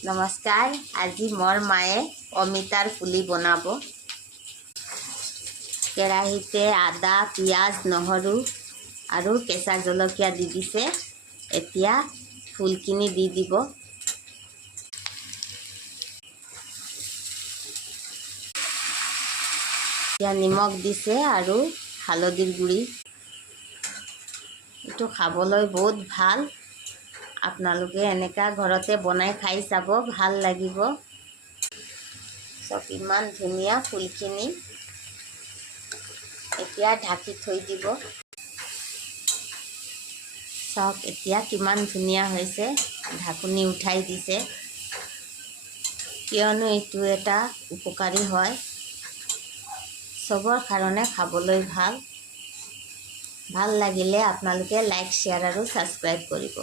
নমস্কাৰ। আজি মোৰ মায়ে অমিতাৰ পুলি বনাব। কেৰাহীতে আদা, পিঁয়াজ, নহৰু আৰু কেঁচা জলকীয়া দি দিছে। এতিয়া ফুলখিনি দি দিব। এতিয়া নিমখ দিছে আৰু হালধিৰ গুড়ি। এইটো খাবলৈ বহুত ভাল। আপোনালোকে এনেকা ঘৰতে বনাই খাই চাব, ভাল লাগিব। চব ইমান ধুনীয়া ফুলখিনি। এতিয়া ঢাকি থৈ দিব। চাওক এতিয়া কিমান ধুনীয়া হৈছে। ঢাকনি উঠাই দিছে, কিয়নো এইটো এটা উপকাৰী হয়। চবৰ কাৰণে খাবলৈ ভাল। ভাল লাগিলে আপোনালোকে লাইক, শ্বেয়াৰ আৰু ছাবস্ক্ৰাইব কৰিব।